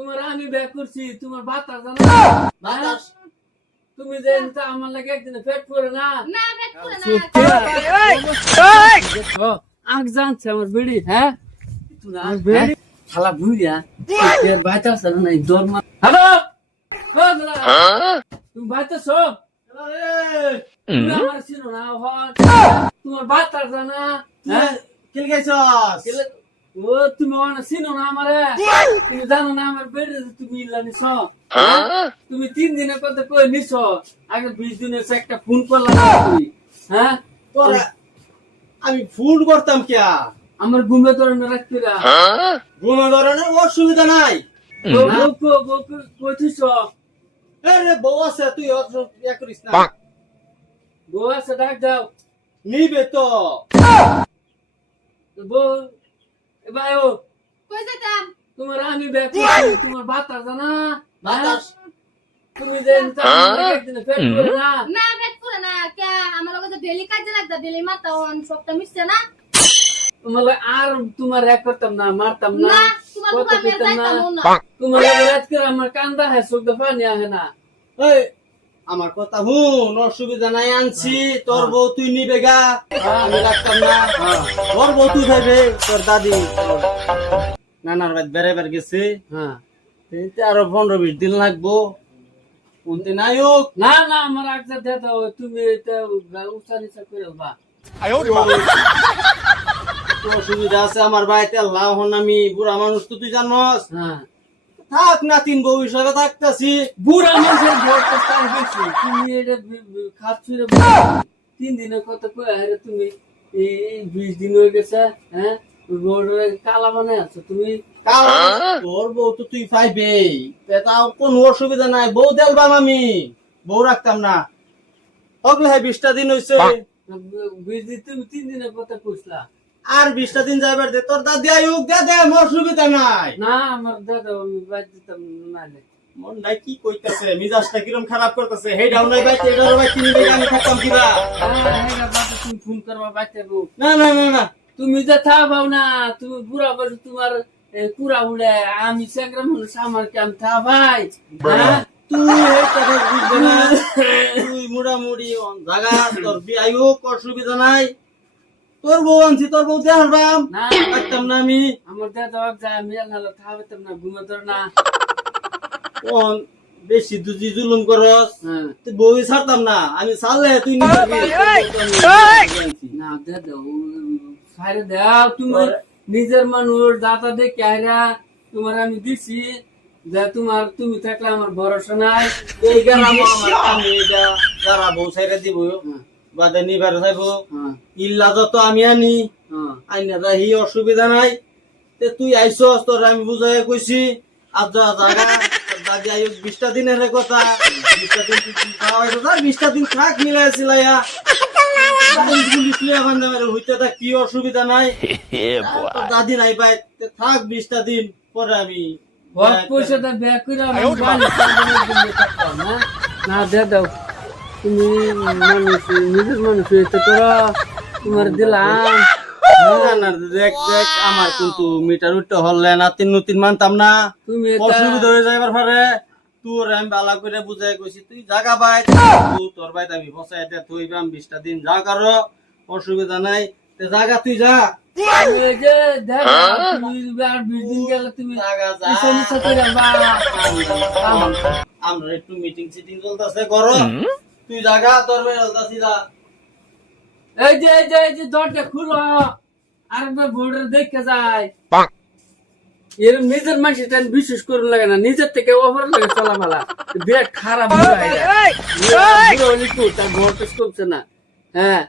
তোমার আমি ব্যাক করছি তোমার বাতাস জানো বাতাস তুমি যে আমার লাগে একদিন পেট করে না না পেট করে না আগ জানছে আমার বিড়ি হ্যাঁ আমার বিড়ি শালা বুইয়া এর বাতাস না দরমা হ্যালো তুমি বাতাসো তুমি আমার চিনো না তোমার বাতাস জানা হ্যাঁ কিল গেছস ও তুমি আমার চিনো না আমারে তুমি জানো না আমার বেড়ে তুমি ইলানিস তুমি 3 দিনের কথা কই নিছ আগে 20 দিনের একটা ফোন করলাম তুমি হ্যাঁ তোরা আমি ফোন করতাম কিয়া আমার ঘুমে তোর না রাখতিরা ঘুমে ধরনের অসুবিধা নাই কইছিস আরে বউ আছে তুই ইয়া করিস না গোয়া সে ডাক দাও নিবে তো বউ এ ভাই ও কই যেতাম তোমার আমি ব্যাক করছি তোমার বাতাস জানা বাতাস তুমি যে একদিন পেট করে না না পেট করে না কে আমার লগে ডেলি কাজে লাগদা ডেলি মারতা অন সবটা মিশছে না তোমার আর তোমার এক করতাম না মারতাম না না তোমার বুকা মের যাইতাম না তোমার রাত করে আমার কান্দা হয় চোখ দে পানি আহে না এই আমার কথা হুন অসুবিধা নাই আনছি তোর বউ তুই নিবে গা আমি রাখতাম না তোর বউ তুই খাইবে তোর দাদি নানার বাড়ি বেড়াইবার গেছে হ্যাঁ এইতে আরো 15-20 দিন লাগবো কোনদিন আয়োগ না না আমার আগজা দে দাও তুমি এটা উচ্চা নিচা করে বা অসুবিধা আছে আমার বাড়িতে লাভ হন আমি বুড়া মানুষ তো তুই জানস হ্যাঁ থাক না 3 বউ হিসাবে থাকতাছি বুড়া মানুষের ভোট স্থান বেশি তুমি এটা খাচ্ছি রে 3 দিনের কথা কই আরে তুমি এই 20 দিন হয়ে গেছে হ্যাঁ রোডে কালা বানায় আছো তুমি তোর বউ তো তুই পাইবে তাও কোন অসুবিধা নাই বউ দেলবাম আমি বউ রাখতাম না ওগুলো 20টা দিন হইছে 20 দিন তুমি 3 দিনের কথা কইছলা আর 20টা দিন যাইবার দে তোর দাদি আয়ুক দে আমার অসুবিধা নাই না আমার দাদা আমি বাদ দিতাম না মন নাই কি কইতাছে মিজাজটা কিরম খারাপ করতেছে হে ডাউন নাই বাইতে এটার বাইতে নিবে আমি থাকতাম কিবা হ্যাঁ বাবা তুমি ফোন করবা বাচ্চাবো না না না না তুমি যে থাকবাও না তুমি বুড়া বয়স তোমার কুড়া উড়ে আমি সেগ্রাম হলো সামার কাম থা ভাই হ্যাঁ তুই এই কথা বুঝবে না তুই মুড়ামুড়ি জায়গা তোর বিয়ায়ুক অসুবিধা নাই তোর বউ আনছি তোর বউ দেখালাম না থাকতাম না আমি আমার দাদা যায় আমি আল্লাহ থাকতাম না ঘুমে ধর না কোন বেশি দুজি জুলুম করস হ্যাঁ তুই বউ ছাড়তাম না আমি ছাড়লে তুই নিবি না দাদা সাইরে দাও তুমি নিজের মানুষ দাতা দেখে আইরা তোমার আমি দিছি যে তোমার তুমি থাকলে আমার ভরসা নাই এই গ্রাম আমার আমি এটা যারা বউ ছাইরে দিব বাদে নিবার চাইব হ্যাঁ ইল্লা যত আমি আনি হ্যাঁ আইনা যাই অসুবিধা নাই তে তুই আইসস তোর আমি বুঝাই কইছি আজ জায়গা দাদি আয়ুক 20টা দিনের কথা 20টা দিন তুই খাওয়াইছো 20টা দিন থাক মিলাইছিলাইয়া পুলিশ লিয়া বান্ধে মেরে হইতে তা কি অসুবিধা নাই তোর দাদি নাই পাই থাক 20টা দিন পরে আমি ভোট পয়সাটা ব্যাক করে আমি বাড়ি সামনে থাকতাম না না দে দাও তুমি মানুষ নিজের মানুষ হইতে করো তোমার দিলাম না না দেখ দেখ আমার কিন্তু মিটার উঠতে হলে না 3 মানতাম না তুমি অসুবিধা হয়ে যাইবার পারে তোর আমি বালা করে বুঝাই কইছি তুই জাগা পাই তোর বাইতে আমি বসাই দে তুই 20টা দিন যা করো অসুবিধা নাই তে জাগা তুই যা যে দেখ তুমি আর 20 দিন গেলে তুমি জাগা যা নিচে নিচে করে বা আমরা একটু মিটিং সিটিং চলতেছে করো তুই জাগা তোর ভাই চলতাছি যা এই যে দরজা খুলো আর ভোটের দেখে যায় এর নিজের মানুষটা বিশেষ করে লাগে না নিজের থেকে ওভার লাগে চলাফেলা বিরাট খারাপ তার ভোট করছে না হ্যাঁ